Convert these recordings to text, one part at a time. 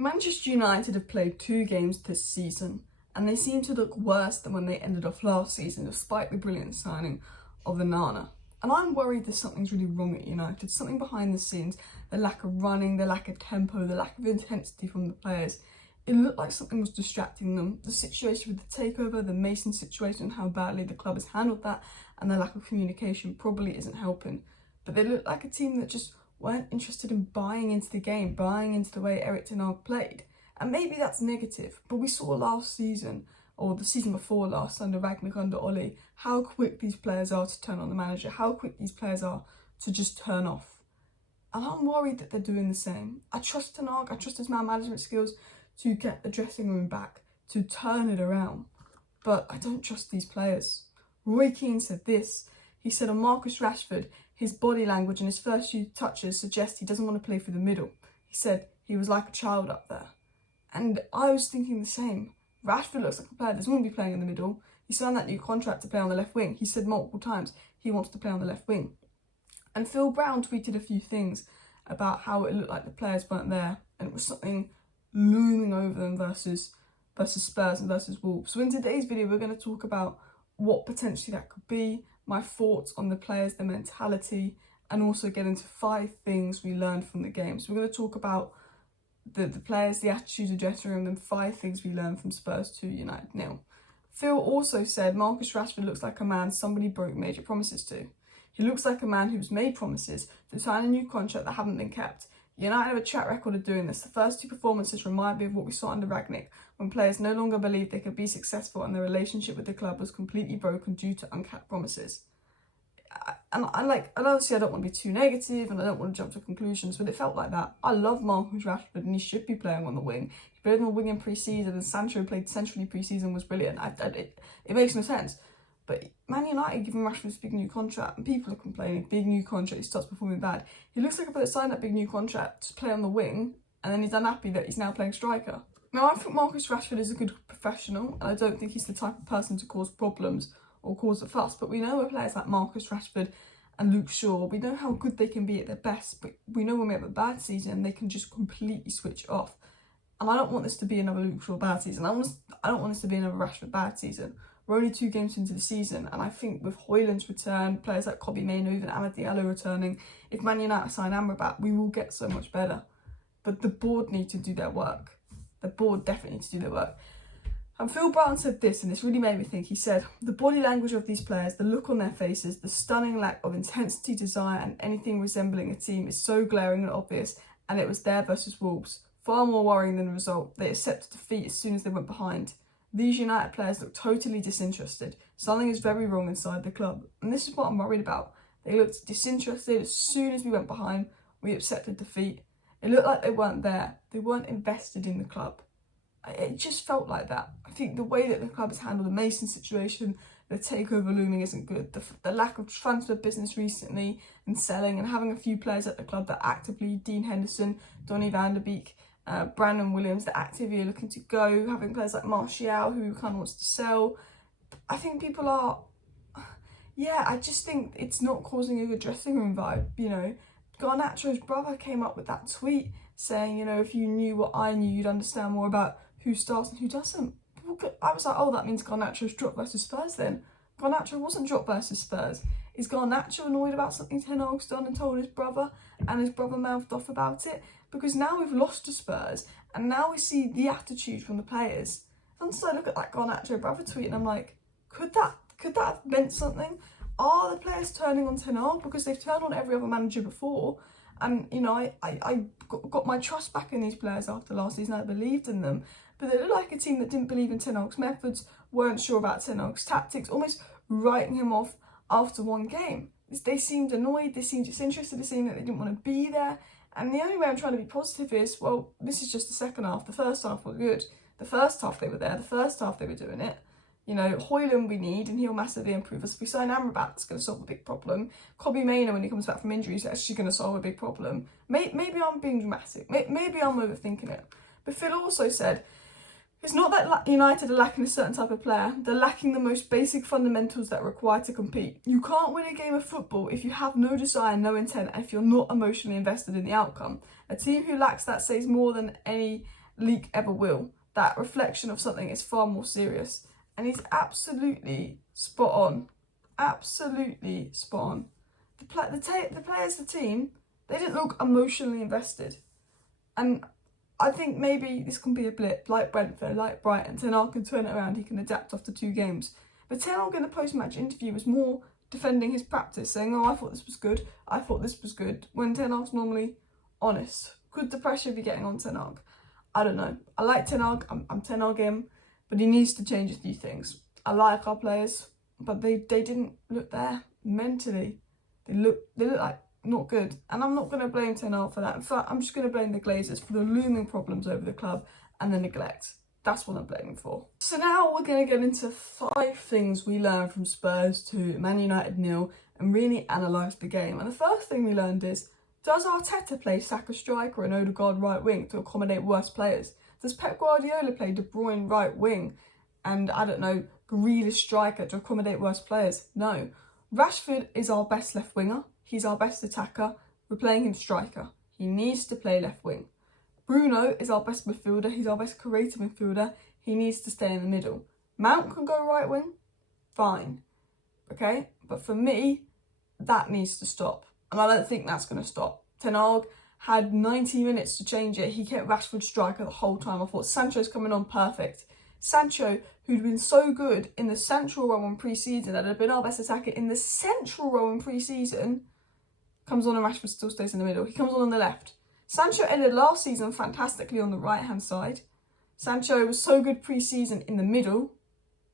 Manchester United have played 2 games this season, and they seem to look worse than when they ended off last season, despite the brilliant signing of Nana. And I'm worried that something's really wrong at United, something behind the scenes, the lack of running, the lack of tempo, the lack of intensity from the players. It looked like something was distracting them. The situation with the takeover, the Mason situation, how badly the club has handled that, and the lack of communication probably isn't helping. But they look like a team that just weren't interested in buying into the game, buying into the way Erik Ten Hag played. And maybe that's negative, but we saw last season, or the season before last, under Ragnick, under Ollie, how quick these players are to turn on the manager, how quick these players are to just turn off. And I'm worried that they're doing the same. I trust Ten Hag, I trust his man management skills to get the dressing room back, to turn it around. But I don't trust these players. Roy Keane said this. He said on Marcus Rashford, his body language and his first few touches suggest he doesn't want to play through the middle. He said he was like a child up there. And I was thinking the same. Rashford looks like a player that doesn't want to be playing in the middle. He signed that new contract to play on the left wing. He said multiple times he wants to play on the left wing. And Phil Brown tweeted a few things about how it looked like the players weren't there, and it was something looming over them versus Spurs and versus Wolves. So in today's video, we're going to talk about what potentially that could be, my thoughts on the players, their mentality, and also get into 5 things we learned from the game. So we're going to talk about the players, the attitudes of the dressing room, and 5 things we learned from Spurs 2, United 0. Phil also said Marcus Rashford looks like a man somebody broke major promises to. He looks like a man who's made promises to sign a new contract that haven't been kept. United have a track record of doing this. The first 2 performances remind me of what we saw under Ragnick, when players no longer believed they could be successful and their relationship with the club was completely broken due to unkept promises. And obviously I don't want to be too negative and I don't want to jump to conclusions, but it felt like that. I love Marcus Rashford and he should be playing on the wing. He played on the wing in pre-season and Sancho played centrally pre-season, was brilliant. It makes no sense. But Man United giving Rashford this big new contract and people are complaining, big new contract, he starts performing bad. He looks like a player that signed that big new contract to play on the wing and then he's unhappy that he's now playing striker. Now I think Marcus Rashford is a good professional and I don't think he's the type of person to cause problems or cause a fuss, but we know with players like Marcus Rashford and Luke Shaw, we know how good they can be at their best, but we know when we have a bad season, they can just completely switch off. And I don't want this to be another Luke Shaw bad season. I don't want this to be another Rashford bad season. We're only 2 games into the season, and I think with Højlund's return, players like Casemiro, even Amad Diallo returning, if Man United sign Amrabat, we will get so much better. But the board need to do their work. The board definitely need to do their work. And Phil Brown said this, and this really made me think. He said, the body language of these players, the look on their faces, the stunning lack of intensity, desire, and anything resembling a team is so glaring and obvious, and it was there versus Wolves. Far more worrying than the result. They accepted defeat as soon as they went behind. These United players look totally disinterested. Something is very wrong inside the club. And this is what I'm worried about. They looked disinterested as soon as we went behind. We accepted defeat. It looked like they weren't there. They weren't invested in the club. It just felt like that. I think the way that the club has handled the Mason situation, the takeover looming isn't good. The lack of transfer business recently and selling and having a few players at the club that actively, Dean Henderson, Donny van der Beek, Brandon Williams, that actively are looking to go, having players like Martial who kind of wants to sell. I think people are, I just think it's not causing a good dressing room vibe, you know. Garnacho's brother came up with that tweet saying, you know, if you knew what I knew, you'd understand more about who starts and who doesn't. I was like, oh, that means Garnacho's dropped versus Spurs then. Garnacho wasn't dropped versus Spurs. Is Garnacho annoyed about something Ten Hag's done and told his brother, and his brother mouthed off about it? Because now we've lost to Spurs, and now we see the attitude from the players. Sometimes I look at that Garnacho brother tweet and I'm like, could that have meant something? Are the players turning on Ten Hag? Because they've turned on every other manager before. And, you know, I got my trust back in these players after last season. I believed in them. But they looked like a team that didn't believe in Ten Hag's methods, weren't sure about Ten Hag's tactics, almost writing him off after 1 game. They seemed annoyed, they seemed disinterested, they seemed that they didn't want to be there. And the only way I'm trying to be positive is, well, this is just the second half. The first half was good. The first half they were there. The first half they were doing it. You know, Højlund we need, and he'll massively improve us. If we sign Amrabat, that's going to solve a big problem. Casemiro, when he comes back from injury, is actually going to solve a big problem. Maybe I'm being dramatic. Maybe I'm overthinking it. But Phil also said, it's not that United are lacking a certain type of player. They're lacking the most basic fundamentals that are required to compete. You can't win a game of football if you have no desire, no intent, and if you're not emotionally invested in the outcome. A team who lacks that says more than any leak ever will. That reflection of something is far more serious. And he's absolutely spot on. Absolutely spot on. The players, the team, they didn't look emotionally invested. And I think maybe this can be a blip, like Brentford, like Brighton. Ten Hag can turn it around, he can adapt after 2 games. But Ten Hag in the post-match interview was more defending his practice, saying, oh, I thought this was good, I thought this was good, when Ten Hag's normally honest. Could the pressure be getting on Ten Hag? I don't know. I like Ten Hag, I'm Ten Hag him, but he needs to change a few things. I like our players, but they didn't look there mentally. They look like not good. And I'm not going to blame Ten Hag for that. In fact, I'm just going to blame the Glazers for the looming problems over the club and the neglect. That's what I'm blaming for. So now we're going to get into 5 things we learned from Spurs to Man United 0 and really analyse the game. And the first thing we learned is, does Arteta play Saka striker and Odegaard right wing to accommodate worse players? Does Pep Guardiola play De Bruyne right wing and, I don't know, Grealish striker to accommodate worse players? No. Rashford is our best left winger. He's our best attacker. We're playing him striker. He needs to play left wing. Bruno is our best midfielder. He's our best creative midfielder. He needs to stay in the middle. Mount can go right wing. Fine. Okay? But for me, that needs to stop. And I don't think that's going to stop. Ten Hag had 90 minutes to change it. He kept Rashford striker the whole time. I thought Sancho's coming on perfect. Sancho, who'd been so good in the central role in pre-season, that had been our best attacker in the central role in pre-season, comes on and Rashford still stays in the middle. He comes on the left. Sancho ended last season fantastically on the right-hand side. Sancho was so good pre-season in the middle,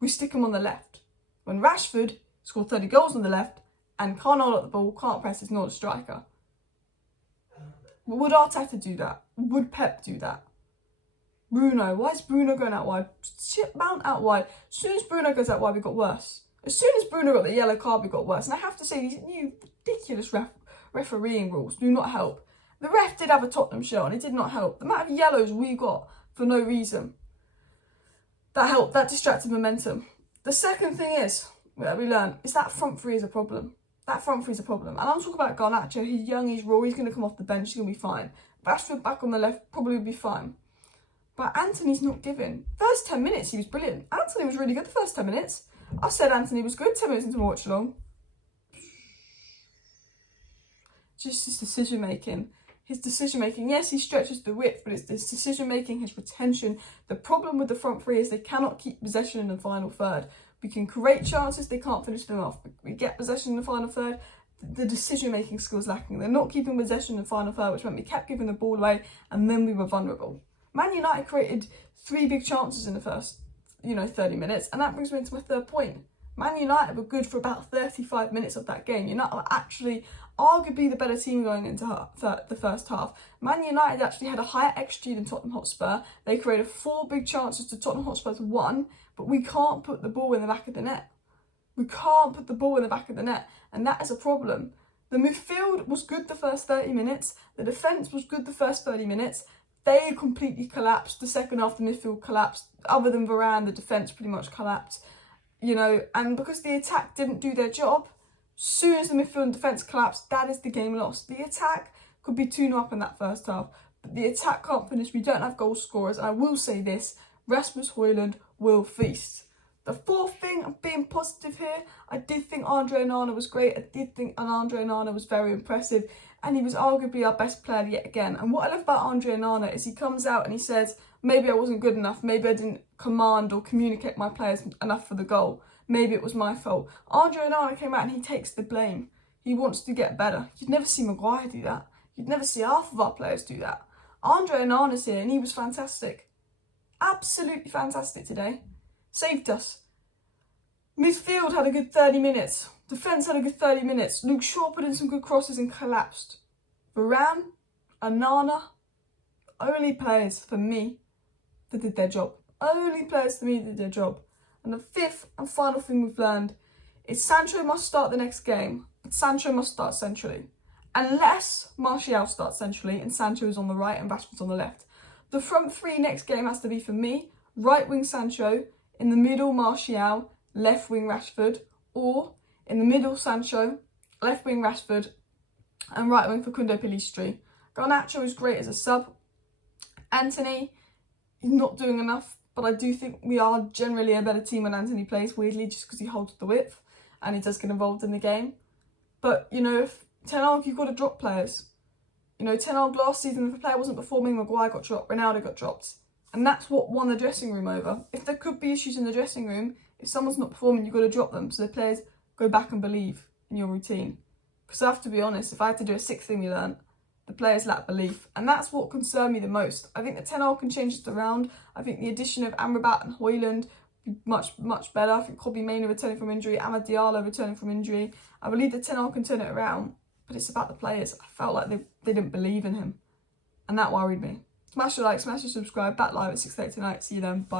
we stick him on the left. When Rashford scored 30 goals on the left and can't hold up the ball, can't press, is not a striker. Would Arteta do that? Would Pep do that? Bruno, why is Bruno going out wide? Shit, Mount out wide. As soon as Bruno goes out wide, we got worse. As soon as Bruno got the yellow card, we got worse. And I have to say, these new ridiculous refereeing rules do not help. The ref did have a Tottenham shirt and it did not help. The amount of yellows we got for no reason, that helped, that distracted momentum. The second thing is, that we learned, is that front three is a problem. That front three is a problem. And I'm talking about Garnacho. He's young, he's raw, he's going to come off the bench, he's going to be fine. Rashford back on the left, probably be fine. But Anthony's not given. First 10 minutes, he was brilliant. Anthony was really good the first 10 minutes. I said Anthony was good 10 minutes into my watch along. Just his decision making. His decision making, yes, he stretches the width, but it's his decision making, his retention. The problem with the front three is they cannot keep possession in the final third. We can create chances, they can't finish them off. We get possession in the final third, the decision making skills lacking. They're not keeping possession in the final third, which meant we kept giving the ball away and then we were vulnerable. Man United created 3 big chances in the first, 30 minutes, and that brings me into my third point. Man United were good for about 35 minutes of that game. United were actually arguably the better team going into the first half. Man United actually had a higher XG than Tottenham Hotspur. They created 4 big chances to Tottenham Hotspur's 1, but we can't put the ball in the back of the net. We can't put the ball in the back of the net, and that is a problem. The midfield was good the first 30 minutes. The defence was good the first 30 minutes. They completely collapsed. The second half, the midfield collapsed. Other than Varane, the defence pretty much collapsed. And because the attack didn't do their job, as soon as the midfield and defence collapsed, that is the game lost. The attack could be 2-0 up in that first half, but the attack can't finish. We don't have goal scorers. And I will say this, Rasmus Højlund will feast. The fourth thing, I'm being positive here, I did think Andre Onana was great. I did think Andre Onana was very impressive. And he was arguably our best player yet again. And what I love about Andre Onana is he comes out and he says, maybe I wasn't good enough. Maybe I didn't command or communicate my players enough for the goal. Maybe it was my fault. Andre Onana came out and he takes the blame. He wants to get better. You'd never see Maguire do that. You'd never see half of our players do that. Andre Onana's here and he was fantastic. Absolutely fantastic today. Saved us. Midfield had a good 30 minutes. Defence had a good 30 minutes. Luke Shaw put in some good crosses and collapsed. Varane, Onana, only players for me that did their job. Only players for me that did their job. And the fifth and final thing we've learned is Sancho must start the next game, but Sancho must start centrally. Unless Martial starts centrally and Sancho is on the right and Rashford's on the left. The front three next game has to be for me, right wing Sancho, in the middle Martial, left wing Rashford, or in the middle Sancho, left wing Rashford, and right wing Facundo Pellistri. Garnacho is great as a sub. Anthony he's not doing enough. But I do think we are generally a better team when Antony plays, weirdly, just because he holds the width and he does get involved in the game. But, you know, if Ten Hag, you've got to drop players. You know, Ten Hag last season, if a player wasn't performing, Maguire got dropped, Ronaldo got dropped. And that's what won the dressing room over. If there could be issues in the dressing room, if someone's not performing, you've got to drop them so the players go back and believe in your routine. Because I have to be honest, if I had to do a sixth thing we learned, the players lack belief. And that's what concerned me the most. I think that Ten Hag can change it around. I think the addition of Amrabat and Højlund would be much better. I think Kobbie Mainoo returning from injury, Amad Diallo returning from injury. I believe that Ten Hag can turn it around, but it's about the players. I felt like they didn't believe in him. And that worried me. Smash your like, smash your subscribe, back live at 6:30 tonight. See you then, bye.